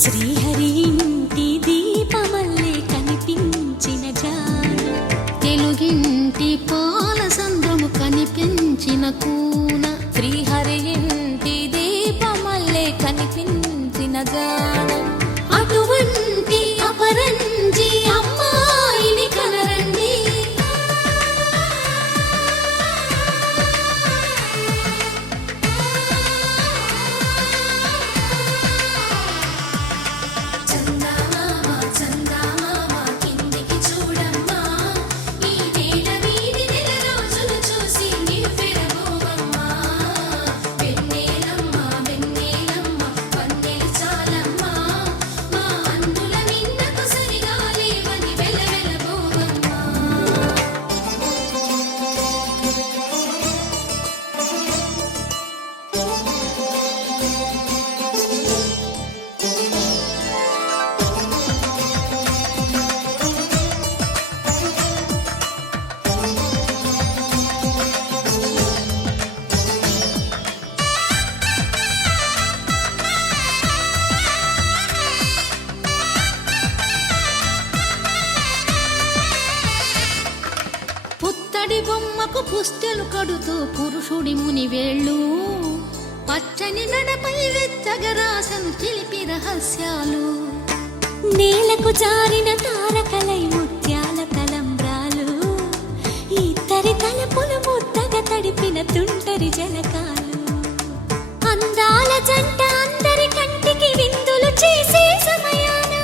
శ్రీహరి ఇంటి దీపమల్లే కనిపించిన జాన, తెలుగింటి పాల సంద్రము కనిపించిన కూన. శ్రీహరి ఇంటి దీపమల్లే కనిపించిన జాన, అటువంటి అపరంజి అమ్మాయిని కనరండి. పుత్తడి బొమ్మకు పుస్తెలు కడుతూ పురుషుడి మునివేళ్ళు, పచ్చని నడపై వెచ్చగరాసను చిలిపి రహస్యాలు. నేలకు జారిన తారకలై ముత్యాల తలంబ్రాలు, ఇద్దరి తలపులు ముద్దగా తడిపిన తుంటరి జలకాలు. అందాల జంట అందరి కంటికి విందులు చేసే సమయాన,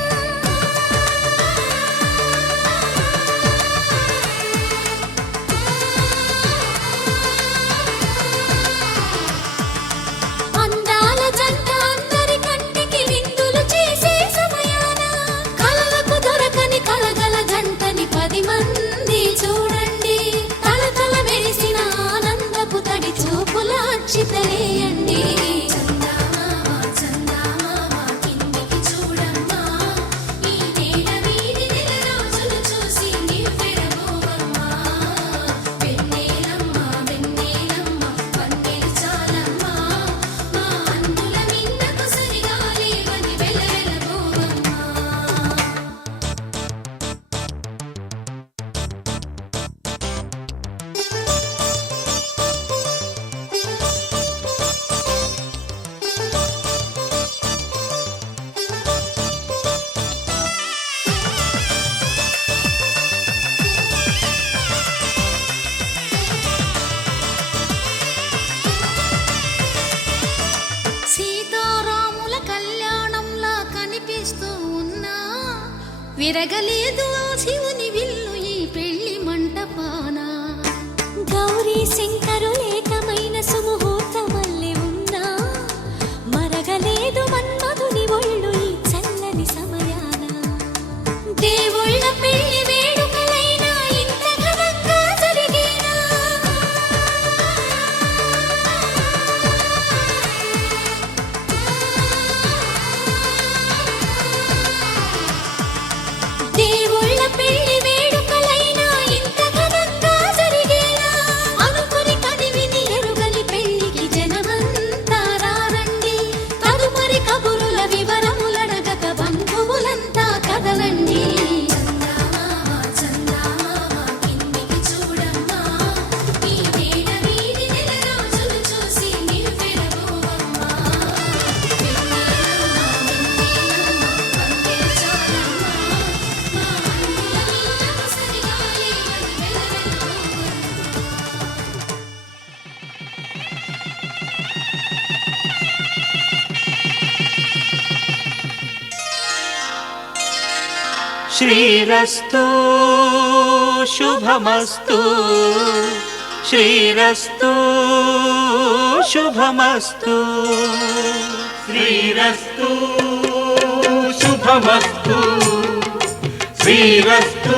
అందాల జంట అందరి కంటికి విందులు చేసే సమయాన, కలలకు దొరకని కలగల జంటని 10 మంది చూడండి. తలతల మెరిసిన ఆనందపు తడి చూపుల అక్షితలేయండి. సీతారాముల కళ్యాణంలా కనిపిస్తూ ఉన్నా, విరగలేదు ఆ శివుని విల్లు ఈ పెళ్లి మంటపాన. గౌరీ శంకరులేకమైన సుముహూర్తమల్లె ఉన్నా, మరగలేదు మన్మధుని ఒళ్ళు ఈ చల్లని సమయాన. దేవుళ్ళ పెళ్లి వేడుకలైనా ఇంత ఘనంగా జరిగేనా? దేవుళ్ళ పెళ్లి వేడుకలైనా ఇంత ఘనంగా జరిగేనా? అనుకుని కనివిని ఎరుగని పెళ్లికి జనమంతా రారండి. తదుపరి కబురుల వివరములడగక బంధువులంతా కదలండి. శ్రీరస్తు శుభమస్తు, శ్రీరస్తు శుభమస్తు, శ్రీరస్తు శుభమస్తు, శ్రీరస్తు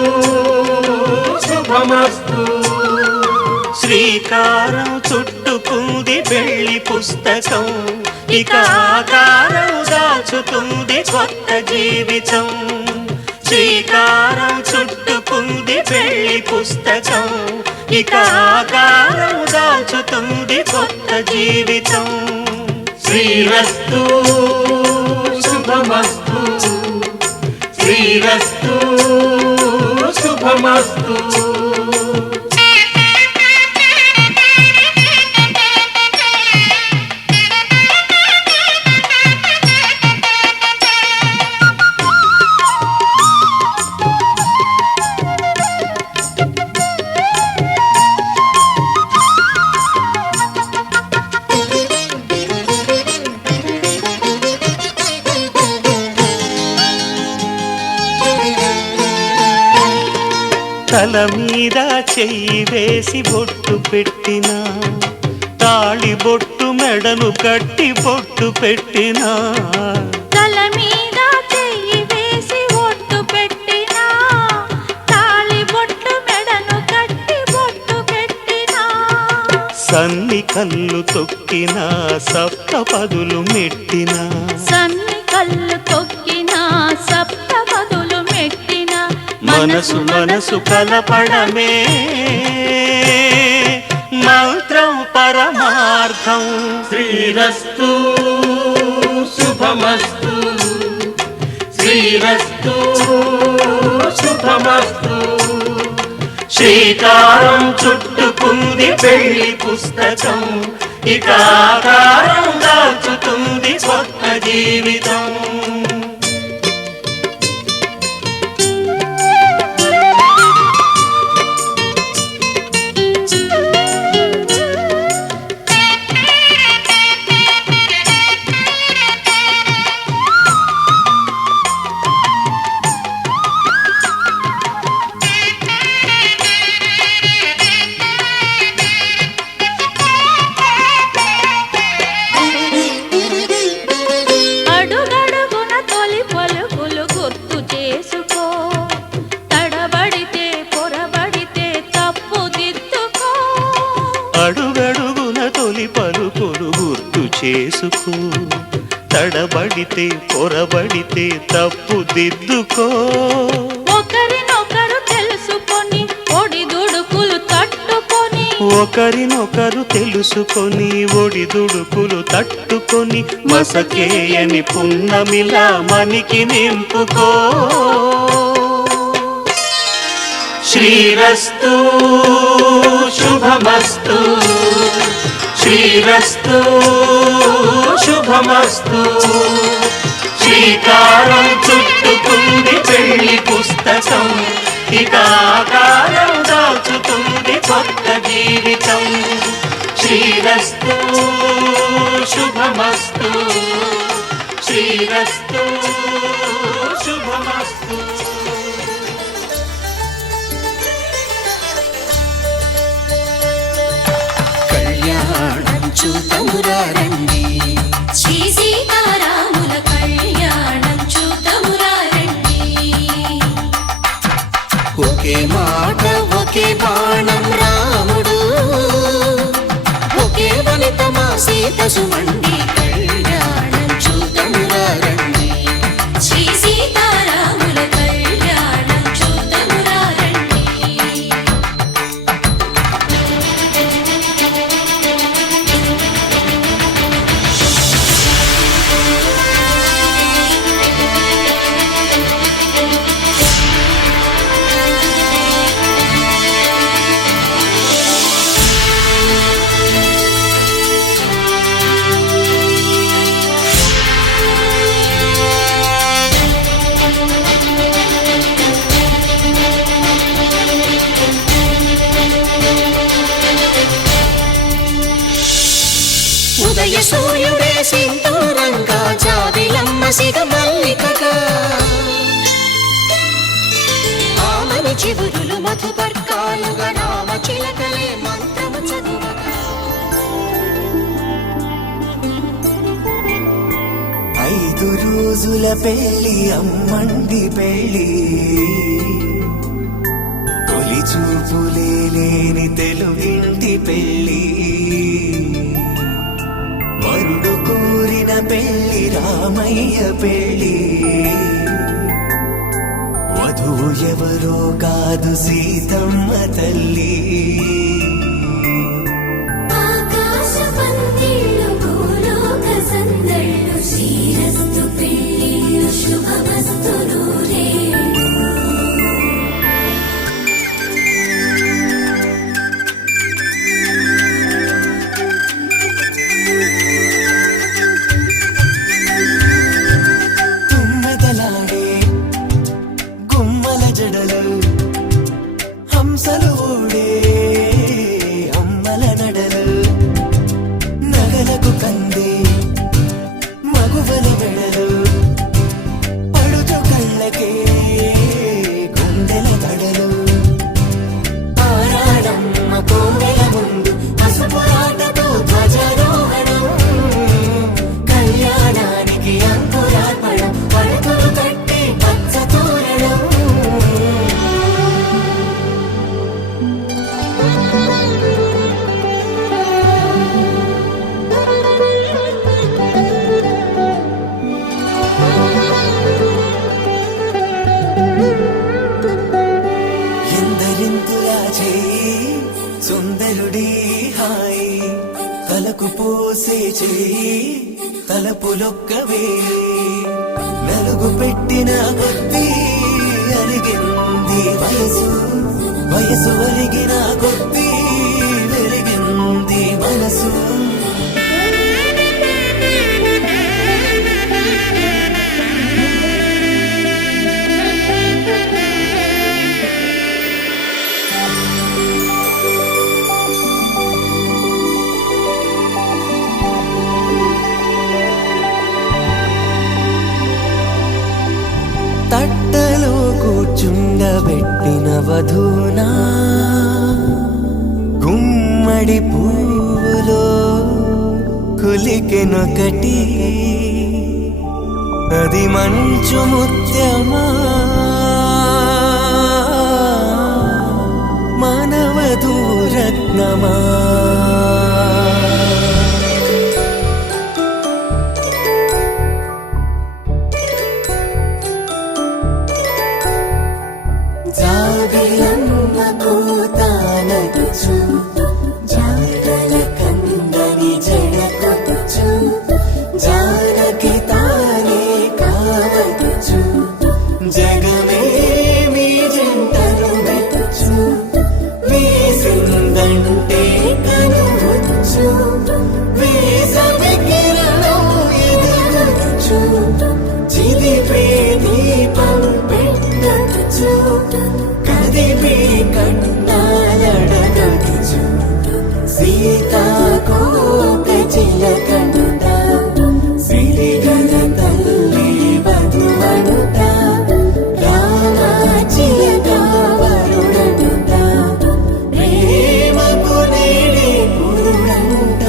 శుభమస్తు. శ్రీకారం చుట్టుకుంది పెళ్లి పుస్తకం, ఇక ఆకారం దాచుతుంది కొత్త జీవితం. శ్రీకారం చుట్టుకుంది పెళ్లి పుస్తకం, ఇక ఆకారం కొత్త జీవితం. శ్రీరస్తు శుభ శుభమస్తు శ్రీరస్తు శుభమస్తు. తల మీద చెయ్యి వేసి బొట్టు పెట్టినా, తాళి బొట్టు మెడను కట్టి బొట్టు పెట్టినా, తల మీద చెయ్యి వేసి బొట్టు పెట్టినా, తాళి బొట్టు మెడను కట్టి బొట్టు పెట్టినా, సన్ని కళ్ళు తొక్కినా సప్త పదులు మెట్టినా, సన్ని కళ్ళు తొక్కినా సప్త పదులు మెట్టినా, మనసు మనసు కలపడమే మంత్రం పరమార్థం. శ్రీరస్తు శుభమస్తు శ్రీరస్తు శుభమస్తు. శ్రీకారం చుట్టుకుంది పెళ్లి పుస్తకం, ఇక ఆకారం దాచుతుంది కొత్త జీవితం. అడుగడుగున తొలి పలుకులు గుర్తు చేసుకో, తడబడితే పొరబడితే తప్పు దిద్దుకో. ఒకరినొకరు తెలుసుకొని ఒడిదుడుకులు తట్టుకొని, ఒకరినొకరు తెలుసుకొని ఒడిదుడుకులు తట్టుకొని, మసకేయని పున్నమిలా మనికి నింపుకో. శ్రీరస్తు శుభమస్తు శ్రీరస్తు శుభమస్తు. శ్రీకారం చుట్టుకుంది పెళ్లి పుస్తకం, ఇక ఆకారం దాచుతుంది కొత్త జీవితం. శ్రీరస్తు శుభమస్తు శ్రీరస్తు శుభమస్తు. కళ్యాణం చూతమురా రండి, శ్రీ సీతారాముల కళ్యాణం చూతమురా రండి. ఒకే మాట ఒకే బాణం రాముడు, ఒకే వనిత మా సీత సుమండి. కళ్యాణం చూతమురా రండి, శ్రీ సీతారాముల కళ్యాణం చూతమురా రండి. ఉదయ సూర్యుడే సింధూరంగా, జాబిలమ్మ సిగ మల్లికగా, ఆమని చివురులు మధుపర్కాలుగా, రామ చిలకలే మంత్రము చదువగా. 5 రోజుల పెళ్లి అమ్మండి పెళ్లి, తొలి చూపులే లేని తెలుగింటి పెళ్లి, వరుడు కోరిన పెళ్లి రామయ్య పెళ్లి, వధువు ఎవరో కాదు సీతమ్మ తల్లి. ఆకాశ పందిళ్ళు భూలోక సందళ్ళు శ్రీరస్తు పెళ్ళిళ్ళు శుభమస్తు నూరేళ్ళు. తుమ్మెదలాడే గుమ్మల జడలు హంసలు ఊడే అమ్మల నడలు నగలకు కంది మగువల వెడలు పడుచు కళ్ళకే గుండెల తడలు ఆరాడమ్మ కోవెల ముందు పసుపురాటతో ధ్వజారోహణం కళ్యాణానికి అంకురార్పణం పడకలు కట్టి పచ్చ తోరణం ఎందరింతులా చేయి సుందరుడి హాయి తలకు పోసే చేయి తలపులొక్కవే నలుగు పెట్టిన కొద్దీ అరిగింది వయసు వయసు ఒరిగిన కొద్దీ వెలిగింది మనసు తట్టలో కూర్చుండబెట్టిన వధూనా గుమ్మడి పువ్వులో కులికెనొకటి అది మంచు ముత్యమా మానవధూరత్నమా జాబిలమ్మ కూతానగుచు జాడల కందని జడకొట్టుచు జానకి తానే కావదుచు జగమే మీ జంటను పెట్టుచు వేసిందంటే కనువచ్చు వేసవి కిరణం ఎదుగుచు చిదిపే దీపం పెట్టచ్చు కదిపే కన్నాలడగచ్చు సీతాకోక చిలకనుట సిరిగల తల్లి వధువనుట రామాచిలక వరుడనుట ప్రేమకు నేడే పురుడంట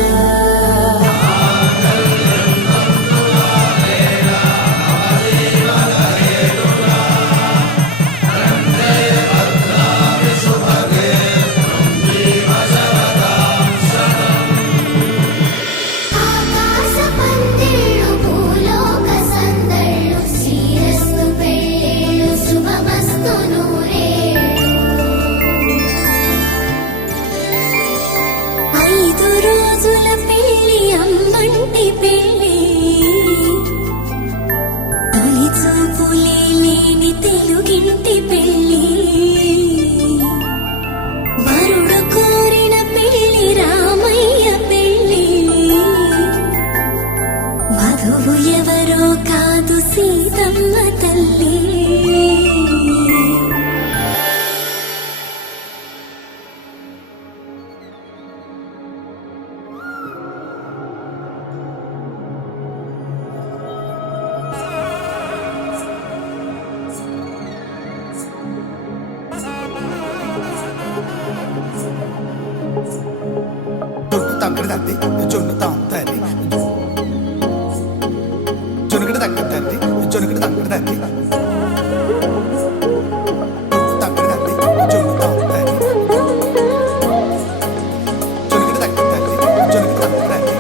ఆకాశ పందిళ్ళు భూలోక సందళ్ళు శ్రీరస్తు పెళ్ళిళ్ళు శుభమస్తు నూరేళ్ళు. 5 రోజుల పెళ్ళి అమ్మంటి పెళ్ళి తొలి చూపులే లేని తెలుగింటి పెళ్ళి వరుడు కోరిన పెళ్ళి రామయ్య పెళ్ళి వధువు ఎవరో కాదు సీతమ్మ తల్లి. తగ్గడ తంది జొన్ను తాంతది జొనుగడ తగ్గడ తంది జొనుగడ తగ్గడ తంది తగ్గడ తంది జొన్ను తాంతది జొనుగడ తగ్గడ తంది జొనుగడ తగ్గడ తంది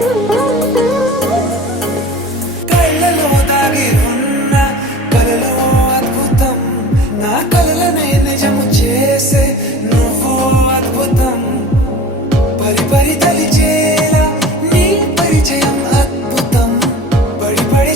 కళ్ళలో దాగి ఉన్న కలలో అద్భుతం నా కలలనే నిజము చేసే నువ్వు అద్భుతం పరి పరి తలిచేలా నీ పరిచయం అద్భుతం పడి పడి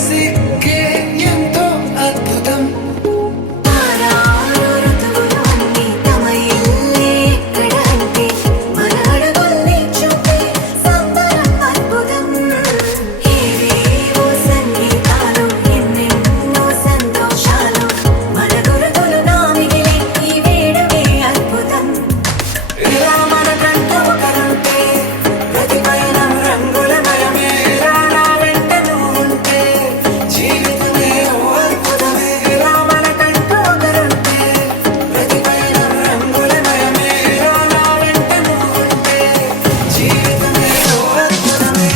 సిగ్గే ఎంతో అద్భుతం. తారారు ఋతువులు అన్నీ తమ ఇల్లే ఎక్కడ అంటే మన అడుగుల్ని చూపే సంబరం అద్భుతం. ఏవేవో సంగీతాలు ఎన్నెన్నో సంతోషాలు మన గురుతులు నా మిగిలి ఈ వేడుకే అద్భుతం. ఇలా మనకంటూ ఒకరుంటే ప్రతి పయనం రంగులమయమే. ఇలా నా వెంట నువ్వుంటే జీవితమే ఓ అద్భుతమే. ఇలా మనకంటూ ఒకరుంటే ప్రతి పయనం రంగులమయమే. ఇలా నా వెంట నువ్వుంటే జీవితమే ఓ అద్భుతమే.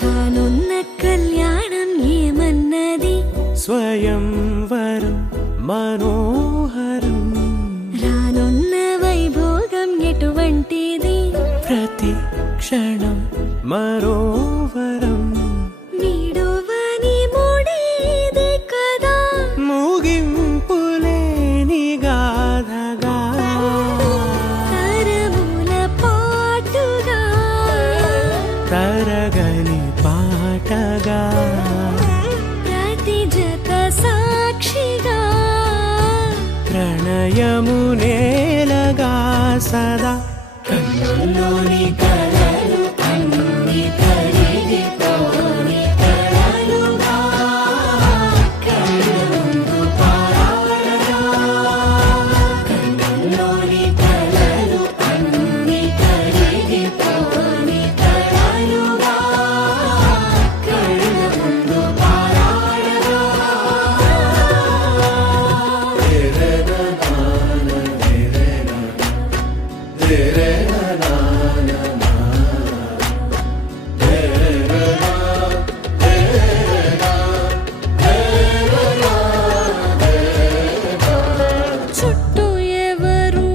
కానున్న కళ్యాణం ఏమన్నది స్వయంవరం మనోహరం రానున్న వైభోగం ఎటువంటిది ప్రతి క్షణం మరోవరం వీడువని మూడేది కదా ముగింపులేని గాథగా తరముల పాటుగా తరగని పాటగా ప్రతి జత సాక్షిగా ప్రణయము నేలగా సదా కన్నుల్లోని కలలు అన్ని కరిగిపోని కలలుగా కళ్ళ ముందు పారాడగా. కన్నుల్లోని కలలు అన్ని కరిగిపోని కలలుగా కళ్ళ ముందు పారాడగా. చుట్టూ ఎవరు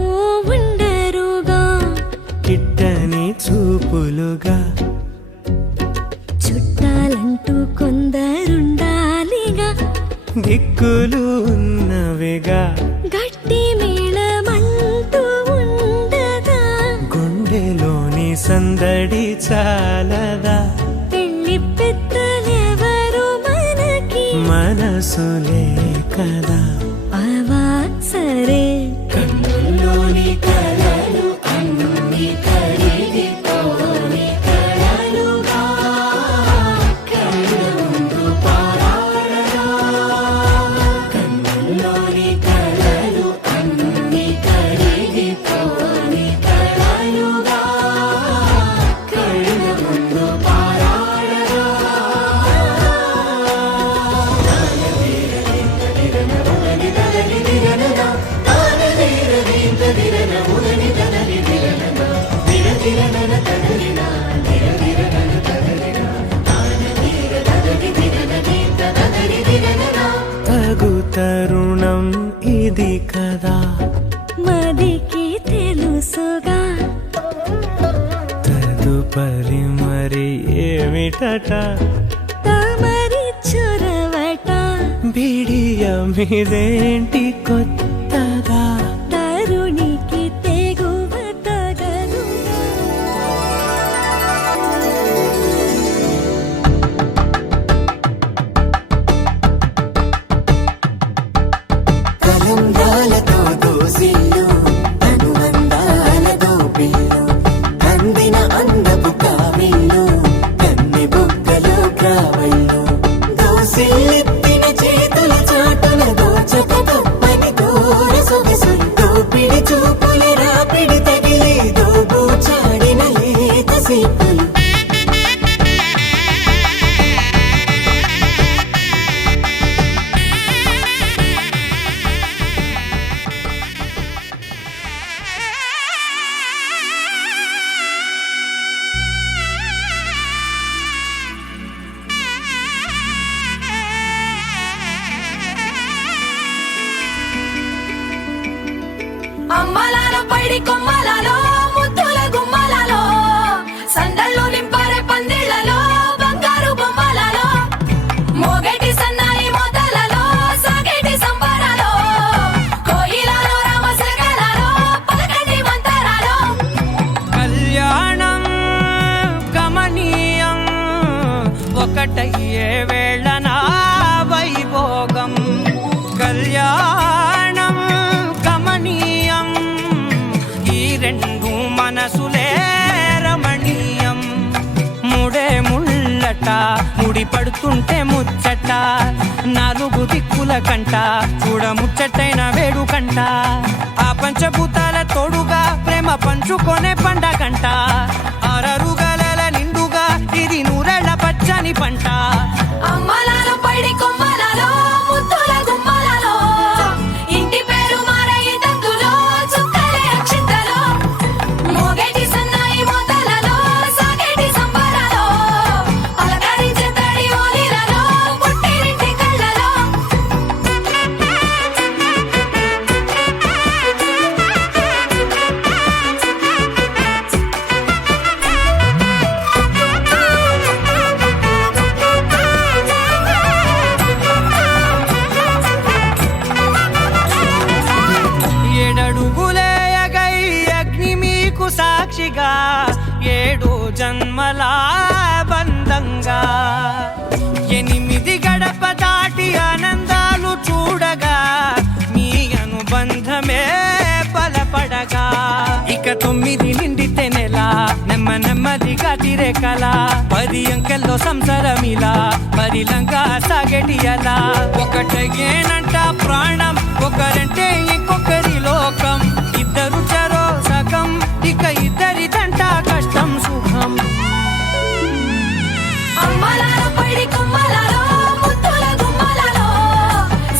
ఉండరుగా కిట్టని చూపులుగా చుట్టాలంటూ కొందరుండాలిగా దిక్కులు ఉన్నవిగా గట్టి మేళమంటూ ఉండగా గుండెలోని సందడి చాలదా పెళ్లి పెద్దలెవరు మనకి మనసులే కదా అవా సరే కన్నుల్లోని కలలు అన్ని కరిగిపోని కలలుగా కళ్ళ ముందు పారాడగా. కన్నుల్లోని కలలు అన్ని కరిగిపోని కలలుగా కళ్ళ ముందు పారాడగా. తగు తరుణం ఇది కదా మదికి తెలుసుగా తదుపరి మరి ఏమిటట తమరి చొరవట బిడియమిదేంటి కొత్తగా తరుణికి తెగువ తగదుగా కలంబ్రాలతో దోసిల్లు అనుబంధాలతో పిల్లు అందిన అందపు కావిల్లు కన్ని బుగ్గలో గ్రావళ్ళు దోసిల్లెత్తిన చేతుల చాటున దోచక తప్పని దో అమ్మలాల పైడి కొమ్మలలో ముద్దుల గుమ్మలలో సందళ్ళు నింపారే పందిళ్లలో బంగారు బొమ్మలలో మోగేటి సన్నాయి మోతలలో సాగేటి సంబరాలో కోయిలలో రామశకలలో పలకండి మంతరాలో కళ్యాణం గమనీయం ఒకటయ్యే వేళ నా వైభోగం కళ్యాణం గమనీయం ఈ రెండు మనసులే రమణీయం ముడే ముళ్ళట ముడి పడుతుంటే ముచ్చట నాలుగు దిక్కుల కంట చూడ ముచ్చటైన వేడుకంట ఆ పంచభూతాల తోడుగా ప్రేమ పంచుకొనే పండగంట ఆరరుగల నిండుగా ఇది నూరెళ్ళ పచ్చని పంట అమ్మలాల పైడి కొమ్మలలో ముద్దుల గుమ్మలలో ఇంటి పేరు మారయి తందులో చుక్కలే అక్షింతలో మోగేటి సన్నాయి మోతలలో సాగేటి సంబరాలో పలకరించే తడి ఓలిలలో పుట్టిరింటి కళ్ళలో ఏడడుగులే ఎగై అగ్ని మీకు సాక్షిగా ఏడు జన్మల బంధంగా 8 గడప దాటి ఆనందాలు చూడగా మీ అనుబంధమే బలపడగా ఇక 9 నిండితే నెల నెమ్మదిగా తిరే కల 10 అంకెల్లో సంసారమిలా పరిలంగా సాగటి అలా ఒకటేనంట ప్రాణం ఒకరంటే ఇంకొకరి లోకం ఇద్దరు చరో సగం ఇక ఇద్దరిదంట కష్టం సుఖం అమ్మలాల పైడి కొమ్మలలో ముద్దుల గుమ్మలలో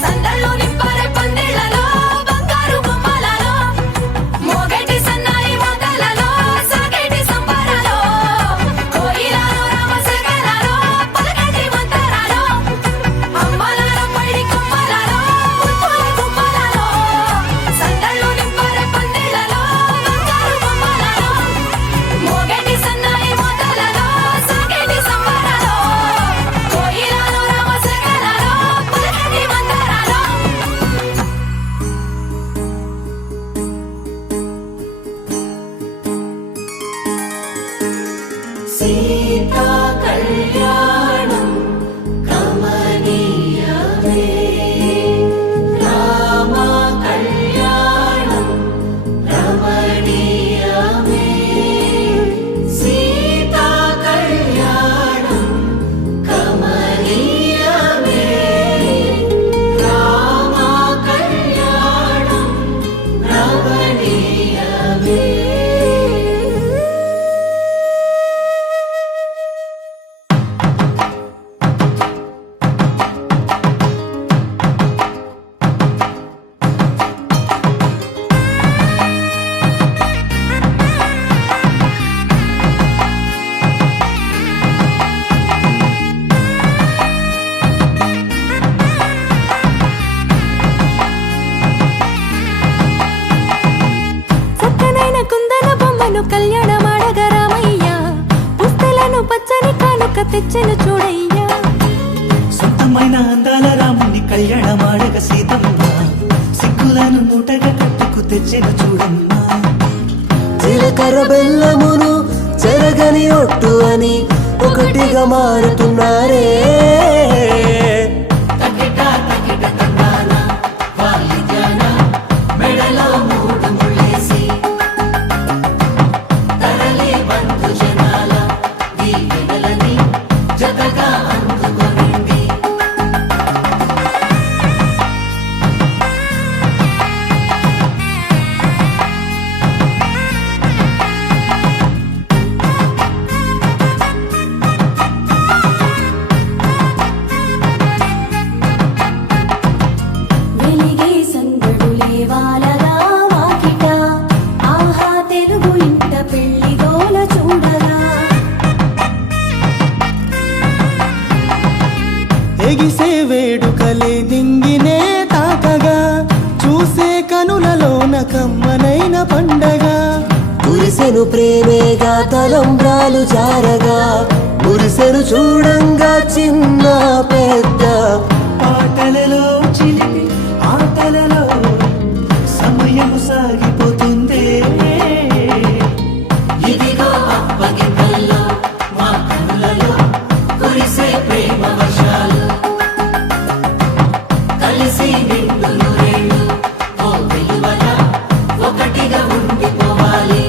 సందళ్ళు నింపారే పందిళ్లలో బంగారు బొమ్మలలో మోగేటి సన్నాయి మోతలలో సాగేటి సంబరాలో కోయిలలో రామశకలలో పలకండి మంతరాలో అమ్మలాల పైడి కొమ్మలలో ముద్దుల గుమ్మలలో సందళ్ళు నింపారే పందిళ్లలో బంగారు బొమ్మలలో మోగేటి సన్నాయి మోతలలో సాగేటి సంబరాలో కోయిలలో రామశకలలో పలకండి మంతరాలో సీతా కళ్యాణం కమనీయమే రామ కళ్యాణం రమణీయమే సీతా కళ్యాణం కమనీయమే రామ కళ్యాణం రమణీయమే చక్కనైన కుందన బొమ్మను కళ్యాణమాడగా రామయ్య పుస్తలను పచ్చని కానుక తెచ్చెను చూడయ్యా సొంతమైన అందాల రాముని కళ్యాణమాడగ సీతమ్మ సిగ్గులను మూటగా కట్టుకు తెచ్చెను చూడమ్మా జీలకర్ర బెల్లమును చెరగని ఒట్టు అని ఒకటిగా మారుతున్నారే మెడలో 3 ముళ్ళేసి తరలి బంధు జనాల దీవెనలని జతగా అందుకొనింది ప్రేమేగా తలంబ్రాలు జారగా మురిసెను చూడంగా చిన్న పెద్ద పాటలలో చిలిపి ఆటలలో సమయము సాగిపోతుందే ఇదిగో అప్పగింతల్లో మా కనులలో కురిసే ప్రేమ వర్షాలు కలిసి నిండు నూరేళ్ళు ఓ వెలువల ఒకటిగా ఉండిపోవాలి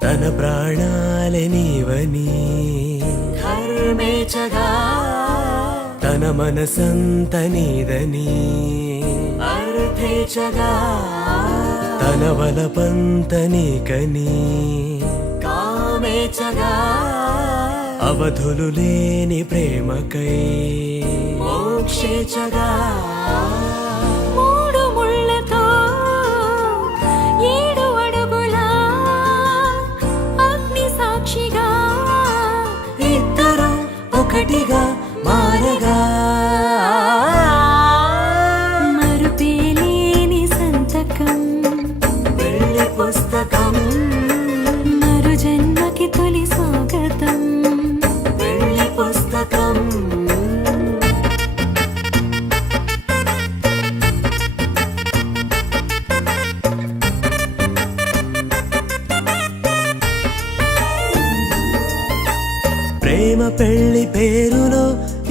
తన ప్రాణాలే నీవని ధర్మేచగా తన మనసంత నీదని అర్థేచగా తన వలపంత నీకని కామేచగా అవధులు లేని ప్రేమకై మోక్షేచగా మూడు ముళ్ళతో 7 అడుగుల అగ్ని సాక్షిగా ఇద్దరు ఒకటిగా మారగా మరుపేలేని సంతకం వెళ్ళి పుస్తకం మరు జన్మకి తొలి స్వాగతం వెళ్ళి పుస్తకం ప్రేమ పెళ్లి పేరులో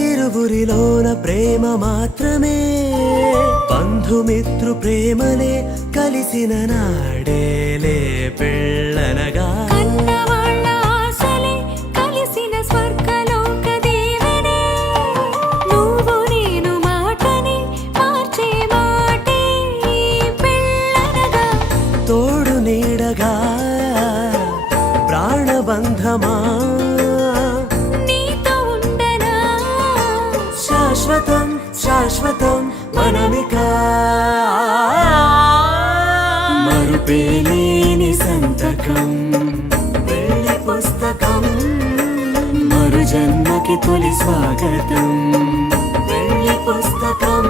ఇరువురిలోన ప్రేమ మాత్రమే బంధుమిత్రు ప్రేమలే కలిసిన నాడేలే పెళ్ళనగా కన్నవాళ్ళ ఆశలే కలిసిన స్వర్గలోక దీవెనే నువ్వు నేను మాటని మార్చే మాటే పెళ్ళనగా తోడు నీడగా ప్రాణబంధమా నీతో ఉండనా శాశ్వతం శాశ్వతం మనమిక మరుపేలేని సంతకం వెళ్ళి పుస్తకం మరు జన్మకి తొలి స్వాగతం వెళ్ళి పుస్తకం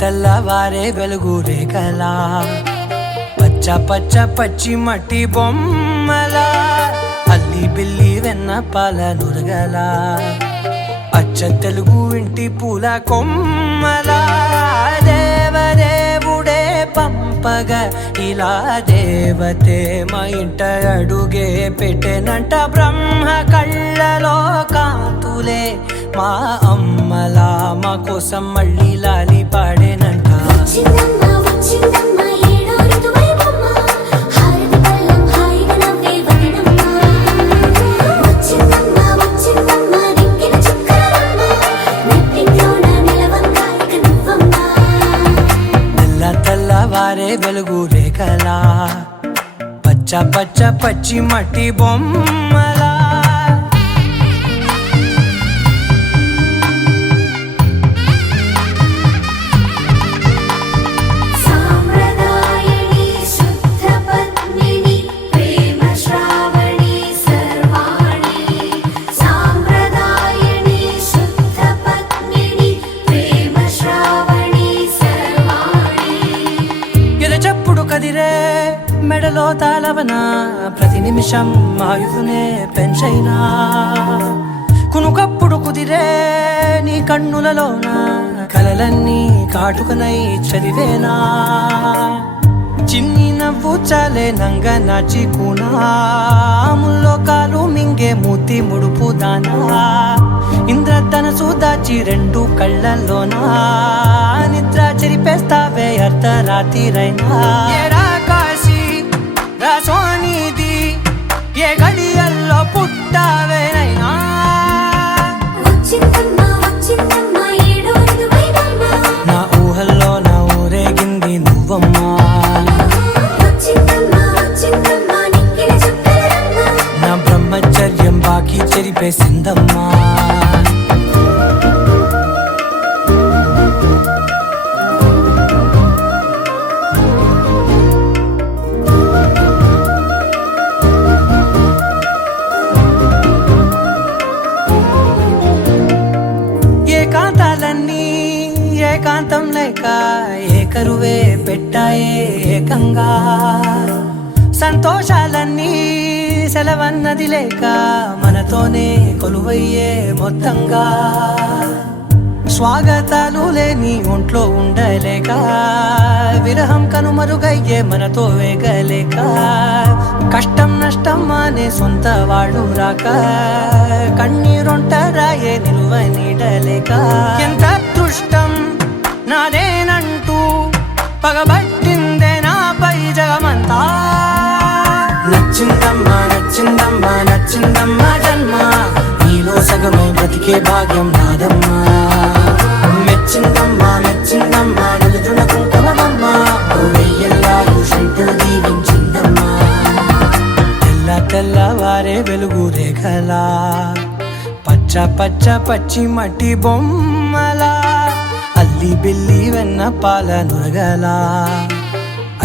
తెల్లవారే వెలుగు రేఖలా పచ్చ పచ్చ పచ్చి మట్టి బొమ్మలా అల్లి బిల్లి వెన్న పాల నురగలా అచ్చ తెలుగు ఇంటి పూల కొమ్మలా దేవదేవుడే పంపగా ఇలా దేవతే మా ఇంట అడుగే పెట్టెనంట బ్రహ్మ కళ్ళలో కాంతులే మా అమ్మలా మా కోసం మళ్ళీ లాలి పాడేనంట వచ్చిందమ్మ వచ్చిందమ్మ ఏడో ఋతువైవమ్మ హారతి పళ్ళం హాయిగా నవ్వే వదినమ్మ వచ్చిందమ్మ వచ్చిందమ్మ నెక్కిన చుక్కలమ్మ నెట్టింట్లోన నిలవంగా ఇక నువ్వమ్మ తెల్లవారే వెలుగు రేఖలా పచ్చ పచ్చ పచ్చి మట్టి బొమ్మలా సాంప్రదాయని శుద్ధ పద్మిని ప్రేమ శ్రావణి సర్వాణి సాంప్రదాయని శుద్ధ పద్మిని ప్రేమ శ్రావణి సర్వాణి ఎరచప్పుడు కదిరే మెడలో తాళవన ప్రతి నిమిషం ఆయుధునే పెంచైనా కునుకప్పుడు కుదిరే నీ కన్నులలోన కలలన్నీ కాటుకనై చదివేనా చిన్ని నవ్వు చాలే నంగ నాచి ముల్లోకాలు మింగే మూతి ముడుపు దానా ఇంద్రధనసు దాచి రెండు కళ్ళల్లోనా నిద్ర చెరిపేస్తావే అర్ధరాత్రిరైనా ఏరా కాశీ రా సోనిది ఏ గడియల్లో పుట్టావేనైనా వచ్చిందమ్మా వచ్చిందమ్మా ఏడో ఋతువైనమ్మా నా ఊహల్లో నా ఊరేగింది నువ్వమ్మా వచ్చిందమ్మా వచ్చిందమ్మా నిక్కిన చుక్కలమ్మా నా బ్రహ్మచర్యం బాకీ చెరిపేసిందమ్మా ఏకాంతాలన్నీ ఏకాంతం లేక ఏకరువే పెట్టాయే ఏకంగా సంతోషాలన్నీ సెలవన్నది లేక మనతోనే కొలువయ్యే మొత్తంగా స్వాగతాలు లేని ఒంట్లో ఉండలేక విరహం కనుమరుగయ్యే మనతో వేగలేక కష్టం నష్టం అనే సొంత వాడు రాక కన్నీరొంటరాయే నిలువ నీడలేక ఎంత అదృష్టం నాదేనంటూ పగబట్టిందే నాపై జగమంతా నచ్చిందమ్మా నచ్చిందమ్మా నచ్చిందమ్మా జన్మ నీలో సగమే బ్రతికే భాగ్యం నాదమ్మా మెచ్చిందమ్మా మెచ్చిందమ్మా నిలుచున కుంకుమమ్మా వెయ్యల్లాలు శంకులు దీవించిందమ్మా తెల్ల తెల్లవారే వెలుగు రేఖలా పచ్చ పచ్చ పచ్చి మట్టి బొమ్మలా అల్లి బిల్లి వెన్న పాల నురగలా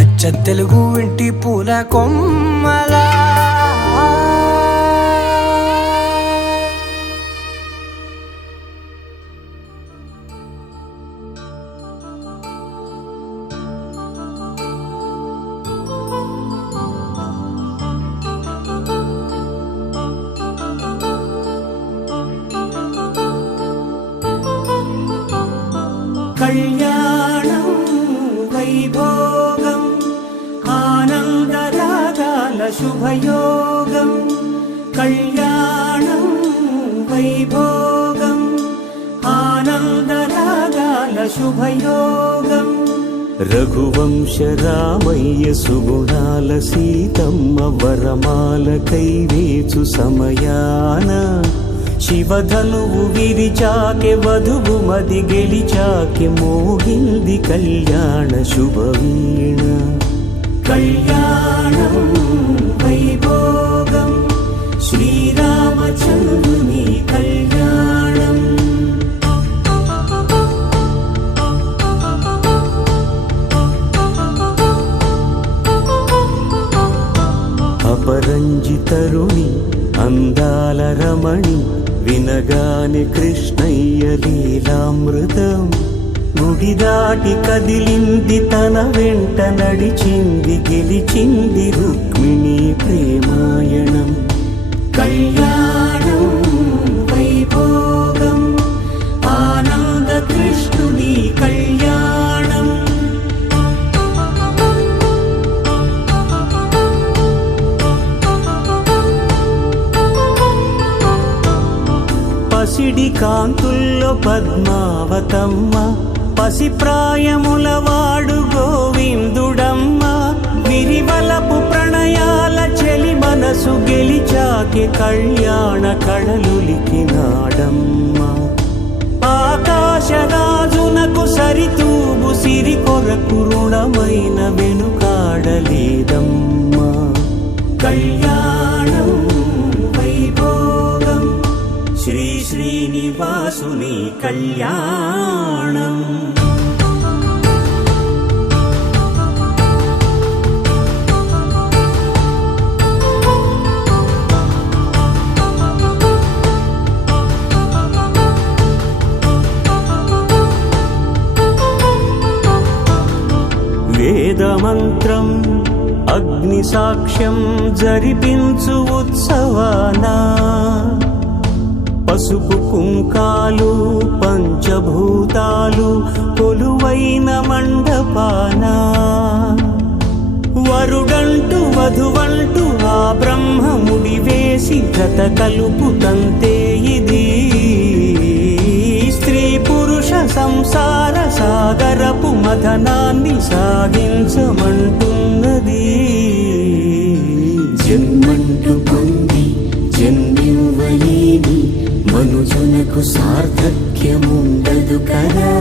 అచ్చ తెలుగు ఇంటి పూల కొమ్మలా కళ్యాణం వైభోగం ఆనందరాగాల శుభయోగం కళ్యాణం వైభోగం ఆనందరాగాల శుభయోగం రఘువంశ రామయ్య సుగుణాల సీతమ్మ వరమాల కైవేచు సమయాన శివధనువు విరిచాకె వధువు మది గెలిచాకె మోగింది కళ్యాణ శుభవీణ కళ్యాణం వైభోగం శ్రీరామచంద్రుని కళ్యాణం అపరంజి తరుణి అందాల రమణి వినగాని కృష్ణయ్య లీలామృతం గుడి దాటి కదిలింది తన వెంట నడిచింది గెలిచింది రుక్మిణి ప్రేమాయణం కళ్యాణం వైభోగం ఆనంద కృష్ణుని కళ్యాణం పసిడి కాంతుల్లో పద్మావతమ్మ పసిప్రాయముల వాడు గోవిందుడమ్మ విరివలపు ప్రణయాల చెలి మనసు గెలిచాకే కళ్యాణ కళలులికినాడమ్మ ఆకాశరాజునకు సరితూగు సిరి కొరకు రుణమైన వెనుకాడలేదమ్మా కళ్యాణం వైభోగం శ్రీ శ్రీనివాసుని కళ్యాణం వేదమంత్రం అగ్ని సాక్ష్యం జరిపించు ఉత్సవాన పసుపు కుంకాలు పంచభూతాలు కొలువైన మండపాన వరుడంటూ వధువంటూ ఆ బ్రహ్మముడి వేసి జత కలుపుతంతే ఇది స్త్రీ పురుష సంసార సాగరపు మథనాన్ని సాగించమంటున్నది. జన్మంటూ పొంది జన్మివ్వలేని మనుజునకు సార్థక్యముండదు కదా.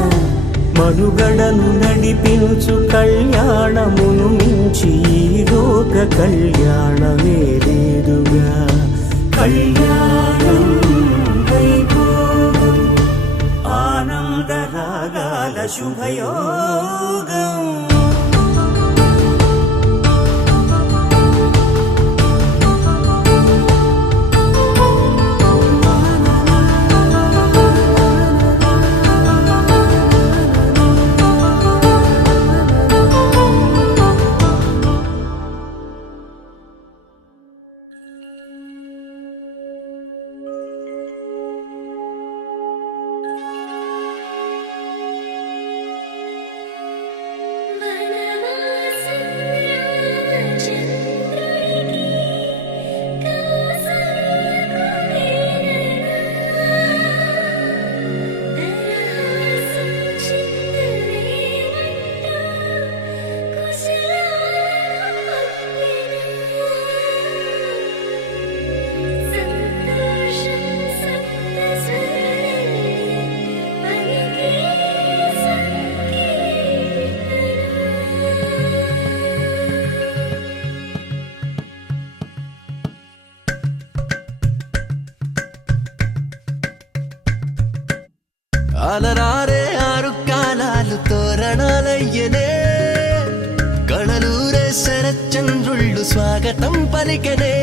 మనుగడను నడిపించు కళ్యాణమును మించి ఈ లోక కళ్యాణమే లేదుగా. కళ్యాణం వైభోగం ఆనందరాగాల శుభయోగం. అలరారే ఆరు కాలాలు తోరణాలయ్యనే కళలూరే శరచంద్రుళ్ళు స్వాగతం పలికనే.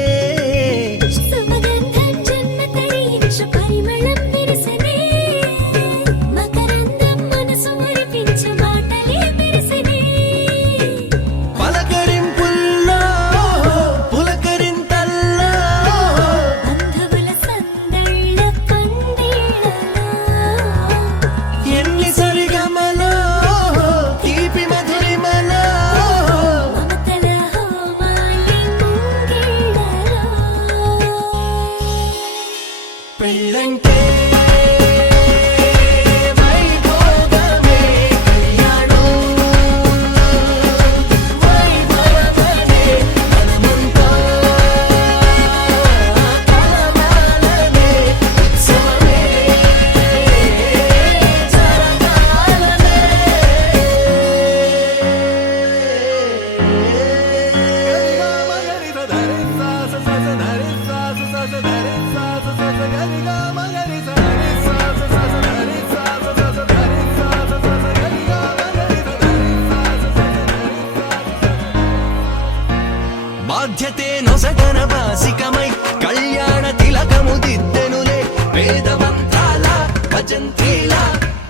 బాధ్యతే నొసగన వాసికమై కళ్యాణ తిలకము దిద్దెనులే. వేదమంత్రాల భజంత్రీల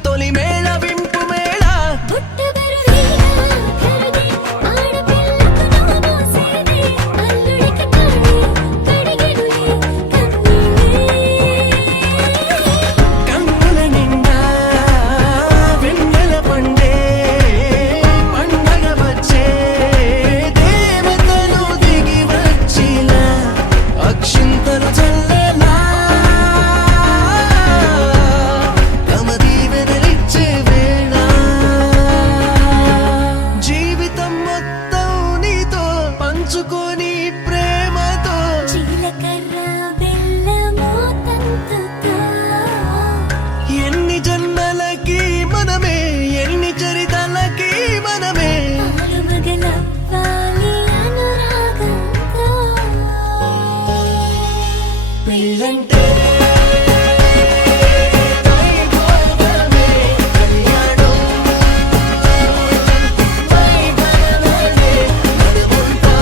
తొలి మేళ వింపు మేళ కన్నుల నిండా వెన్నెల పండే పండగ వచ్చే దేవతలు దిగి వచ్చిలా అక్షింతలు చల్లేలా తమ దీవెనలిచ్చే వేళ జీవితం మొత్తం నీతో పంచుకొని ప్రేమతో ఎన్ని జన్మలకి మనమే ఎన్ని చరితలకి మనమే పెళ్ళంటే వైభోగమే కళ్యాణం వైభవమే మనముంటా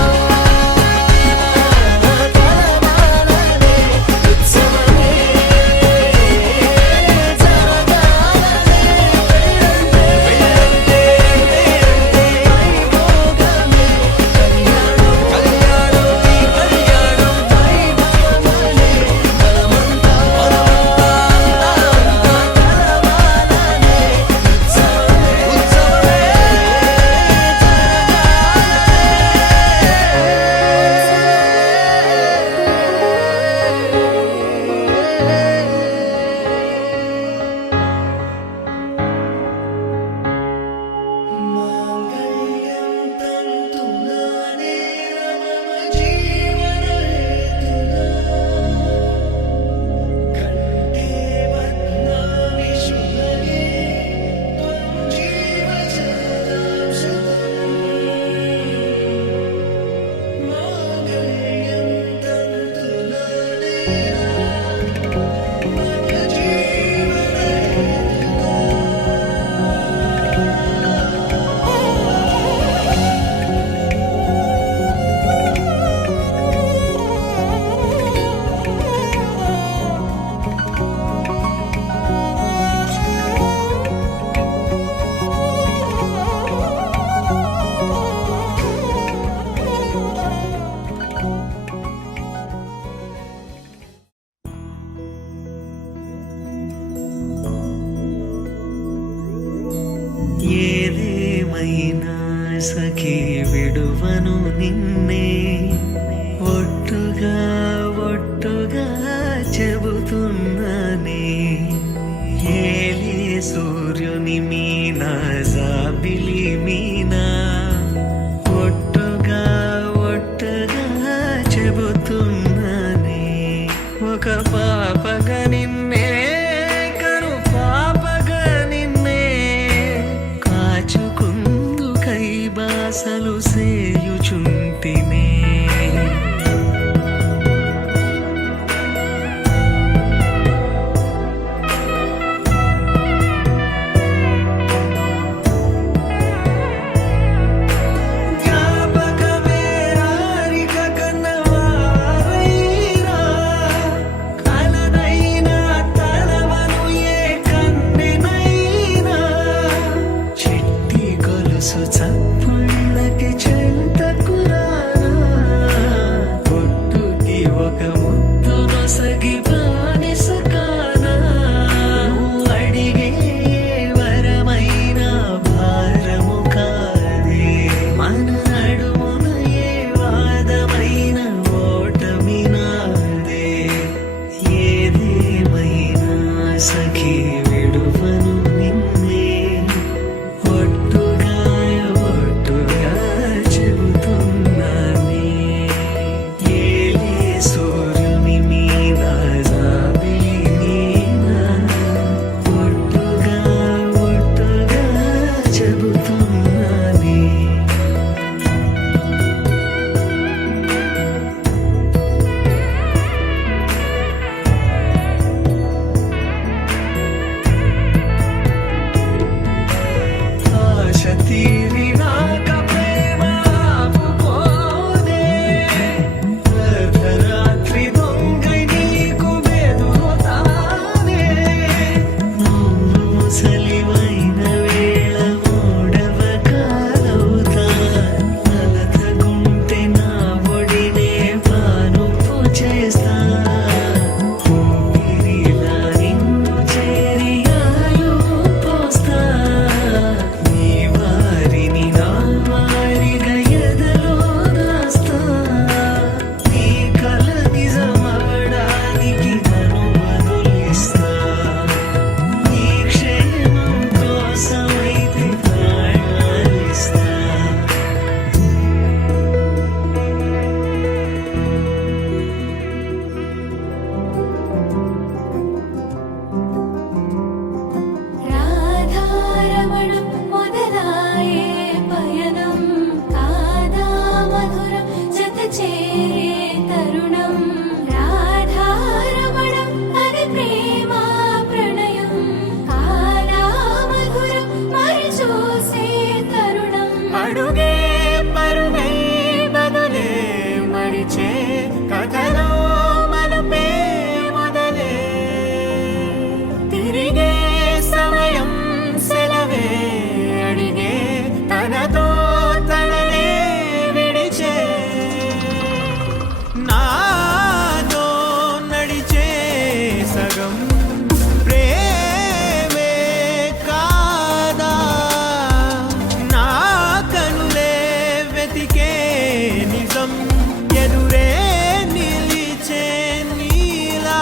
సఖీ విడువను నిన్నే ఒట్టుగా ఒట్టుగా చెబుతున్నానే ఏలే సూర్యుని మీనా జాబిలి మీనా ఒట్టుగా ఒట్టుగా చెబుతున్నానే ఒక పాపగా నిన్నే కను పాపగా నిన్నే కాచుకుందు కై బాసలు సేయుచుంటినే చప్పుళ్ళకి చెంతకురానా పొట్టుకి ఒక ముద్దు నొసగి బానిస కానా అడిగే వరమైన భారము కాదే మన నడుమున ఏ వాదమైన ఓటమి నాదే ఏదేమైనా సఖీ విడువను నిన్నే ఒట్టుగా ఒట్టుగా చెబుతున్నానే ఏలే సూర్యుని మీద జాబిలి మీనా ఒట్టుగా ఒట్టుగా చెబుతున్నానే ఆశ తీరినాక ప్రేమ ఆపుకోదే అర్ధరాత్రి దొంగై నీకు బెదురుతానే నువ్వు ముసలివైన వేళ మూడవ కాలవుతా అలతగుంటే నా ఒడినే పానుపు చేస్తా ఊపిరిలా నిన్ను చేరి ఆయు పోస్తా నీ వారిని నా వారిగా ఎదలో దాస్తా నీ కల నిజమవడానికి నన్ను వదిలిస్తా నీ క్షేమం కోసమైతే ప్రాణాలిస్తా రాధారమణం మొదలాయే పయనం కాదా మధురం జత చేరే తరుణం రాధారమణం అది ప్రేమ ప్రణయం కాదా మధురం మరి చూసే తరుణం అడుగే పరుగై బదులే మరిచే కథలో మనపే మొదలే తిరిగే సమయం సెలవే అడిగే తనతో తననే విడిచే నాతో నడిచే సగం ప్రేమే కాదా నా కనులే వెతికే నిజం ఎదురే నిలిచే నీలా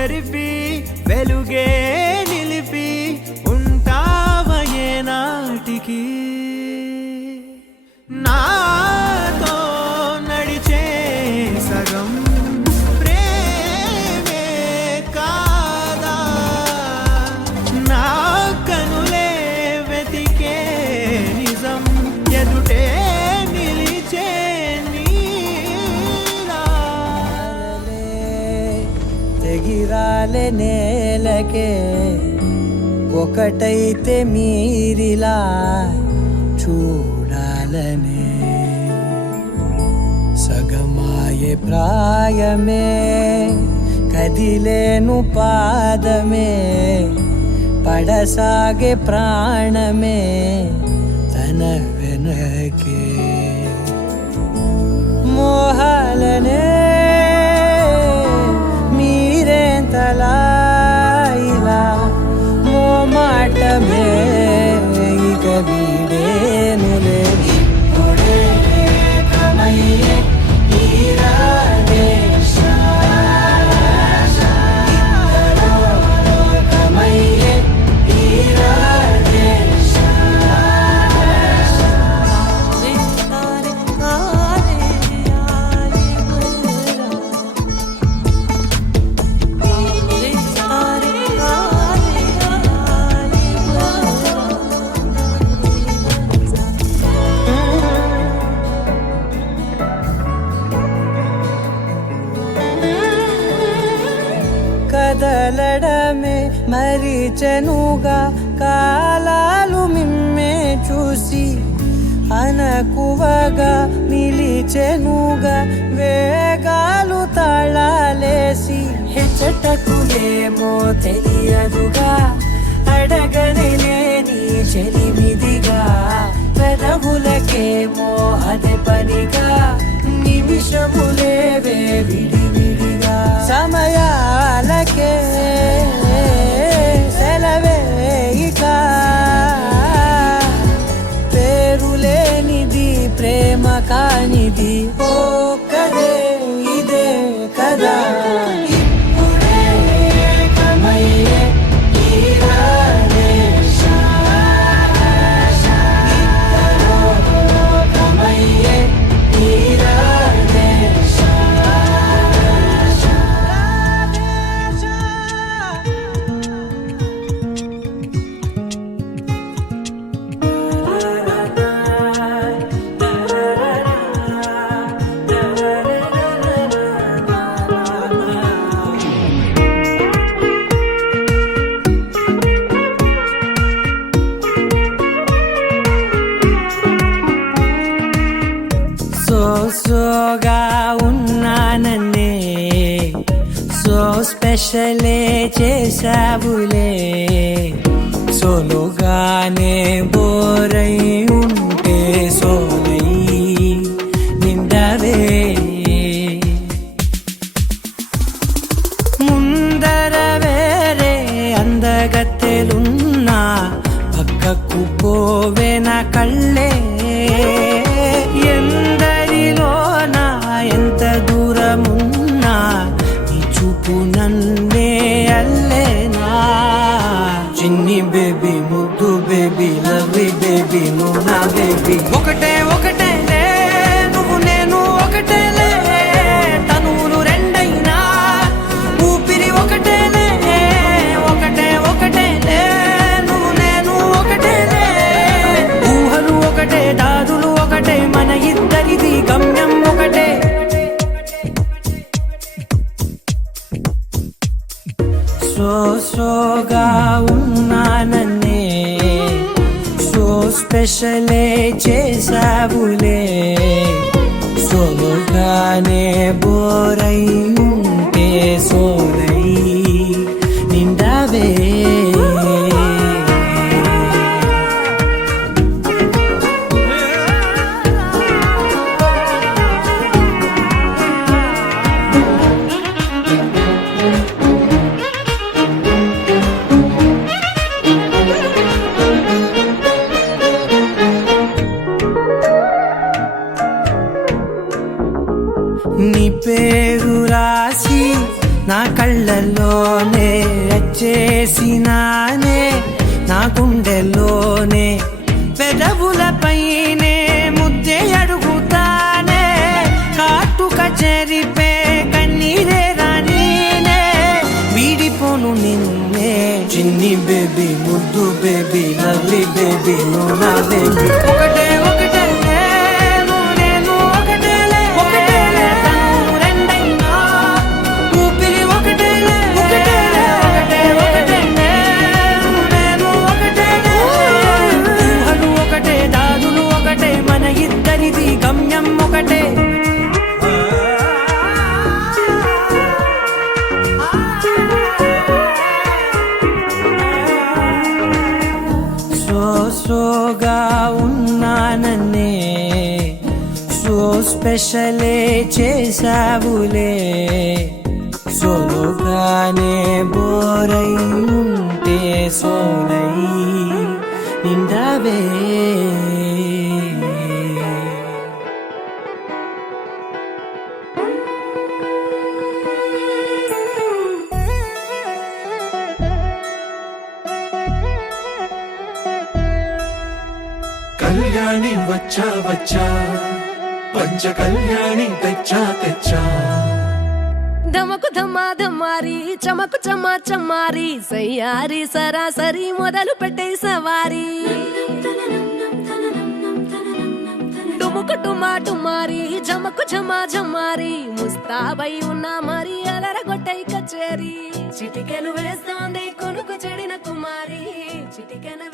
చెరిపి వెలుగే నిలిపి ఉంటావయే నాటికి నాతో నడిచే సగం ప్రేమే కాదా నా కనులే వెతికే నిజం ఎదుటే నిలిచే నీలా ఎగిరాలే నేలకే ఒకటైతే మీరిలా చూడాలనే సగమాయే ప్రాయమే కదిలేను పాదమే పడసాగే ప్రాణమే తన వెనకే మోహాలనే మీరేంతలా ఇలా మోమాటమే ఇక వీడేనులే ఇప్పుడే ఏకమయ్యే తీరాలే ఇద్దరూ లోకమయ్యే తీరాలే కదలడమే మరిచెనుగా కాలాలు మిమ్మే చూసి అనకువగా నిలిచెనుగా వేగాలు తాళాలేసి హెచ్చటకులేమో తెలియదుగా అడగనేని చెలిమిదిగా పెదవులకేమో అదే పనిగా నిమిషములేవే విడివిడిగా సమయాలకే సెలవే ఇక పేరులేనిది ప్రేమ కానిది ఓ కదే ఇదే కదా ఇప్పుడే ఏకమయ్యే తీరాలే ఇద్దరూ లోకమయ్యే తీరాలే సోగా ఉన్నానన్నే సో స్పెషలే చేసావులే సోలోగానే బోరై ఉంటే సోలై నిండవే ముందర వేరే అందగత్తెలున్నా పక్కకు పోవే నా కళ్ళే ఎందరిలోనా ఎంత దూరమున్నా నీ చూపు నన్నే అల్లేనా చిన్ని బేబీ ముద్దు బేబీ లవ్లీ బేబీ నువ్వు నా బేబీ ఒకటే ఒకటేలే నువ్వు నేను ఒకటేలే తనువులు రెండైనా ఊపిరి ఒకటేలే ఒకటే ఒకటేలే నువ్వు నేను ఒకటేలే ఊహలు ఒకటే దాదులు ఒకటే మన ఇద్దరిది గమ్యం ఒకటే సోగా ఉన్నానన్నే సో స్పెషలే చేసావులే సోలోగానే బోరై ఉంటే సోలై నిండవే నీ పేరు రాసి నా కళ్ళల్లో బేబీ ముద్దు బేబీ లవ్లీ బేబీ నువ్వు నా బేబీ ఒకటే ఒకటే నేను ఒకటేలే ఒకటేలే తను రెండైనా ఊపిరి ఒకటేలే ఒకటేలే ఒకటే ఒకటే నేను ఒకటేలే ఊహలు ఒకటే దారులు ఒకటే మన ఇద్దరిది గమ్యం ఒకటే సోగా ఉన్నానన్నే సో స్పెషలే చేసావులే సోలోగానే బోరై ఉంటే సోనై నిండవే కళ్యాణి వచ్చా వచ్చా పంచ కళ్యాణి తెచ్చా తెచ్చా ధమకు ధమా ధమారి చమకు చమా చమారి సయ్యారి సరాసరి మొదలు పెట్టే సవారి డుముకు టుమా టుమారి జమకు ఝమా ఝమారి ముస్తాబై ఉన్నా మరి అలరగొట్టై కచేరి చిటికెను వేస్తోంది కొనుకు చెడిన కుమారి చిటికెను